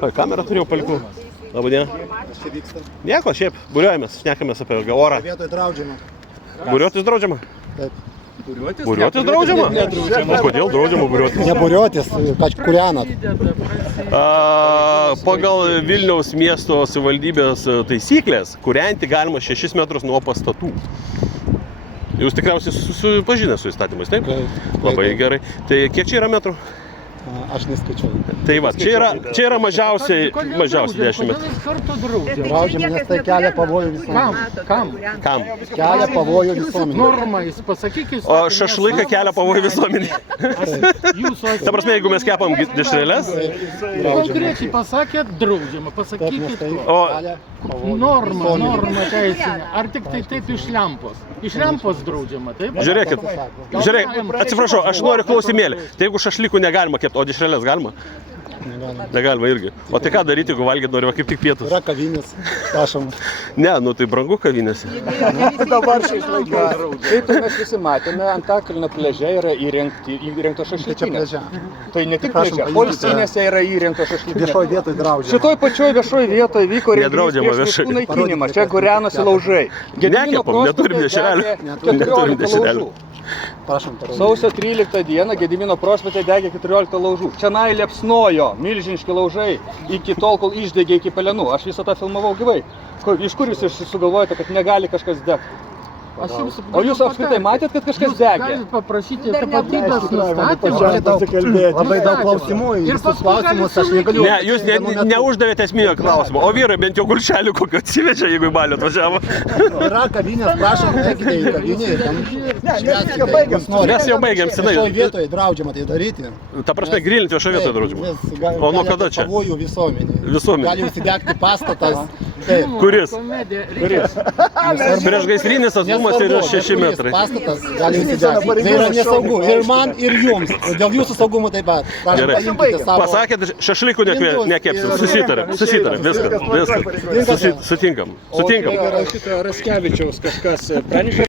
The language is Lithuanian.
Oi, kamerą turėjau palikau. Labadiena. Kas čia vyksta? Nieko, šiaip būriuojamės, šnekamės apie orą. Vietoj draudžiama. Būriuotis draudžiama? Taip. Būriuotis draudžiama? O kodėl draudžiama būriuotis? Nebūriuotis, kūrenat. Pagal Vilniaus miesto savivaldybės taisyklės, kūrenti galima 6 metrus nuo pastatų. Jūs tikriausiai susipažinę su įstatymais, taip? Labai gerai. Tai kiek čia yra metrų? Aš neskaičiuoju. Tai va, čia yra mažiausiai 10 metrų. Draudžiama, nes tai kelia pavojų visuomenį. Kam? Kelia pavojų visuomenį. Normais, pasakykit. O šašlyką kelia pavojų visuomenį. Ta prasme, jeigu mes kepam dešreles. Konkrečiai pasakėt draudžiama, pasakykit. O Norma teisinė. Ar tik tai taip iš lempos? Iš lempos draudžiama, taip? žiūrėkit, atsiprašau, aš noriu klausimėlį. Tai jeigu šašlykų negalima kepti, o dešreles galima? Negalima irgi. O tai ką daryti, jeigu valgyti nori, kaip tik pietus? Yra kavinės, prašom. Ne, nu tai brangu kavinėse. Dabar šiais laikais. Kaip mes visi matėme, Antakalnio pliaže yra įrengtos šašlykinės. Tai ne tik pliaže, Polsinėse yra įrengtos šašlykinės. Viešoj vietoj draudžiama. Šitoj pačioj viešoj vietoj vyko Nedraudžiama renginys prieš viešai. miškų naikinimas. Čia kūrenosi laužai. Nekepam, neturim dešrelių. Neturim dešrelių. Prašom, Sausio 13 dieną Gedimino prospekte degė 14 laužų. Čionai liepsnojo milžiniški laužai iki tol, kol išdegė iki pelenų. Aš visą tą filmavau gyvai. Iš kur jūs sugalvojate, kad negali kažkas degti? O jūs apskritai matėt, kad kažkas degė? Galit paprašyti tapatybės nustatymą. Labai daug klausimų, visus klausimus aš negaliu. Ne, jūs neuždavėte esminio klausimo. O vyrai bent jau gulšelį kokio atsivežė, jeigu į balį atvažiavo. Yra kavinės, prašom, eikite į kavinę ir ten Mes jau baigėm senai. Viešoj vietoj draudžiama tai daryti. Ta prasme, grilinti viešoje vietoje draudžiama. O nuo kada čia? Pavojų visuomenį. Visuomenei. Gali užsidegti pastatas. Taip. Kuris? Kuris? Prieš gaisrinis atstumas yra 6 metrai. Pastatas gali užsidegti. Tai yra nesaugu ir man, ir jums. Dėl jūsų saugumo taip pat. Prašom, Gerai. paimkite savo- Pasakėt, šašlykų nekepsim. Susitarėm. Viskas. Sutinkam. Raskevičiaus kažkas pranešė.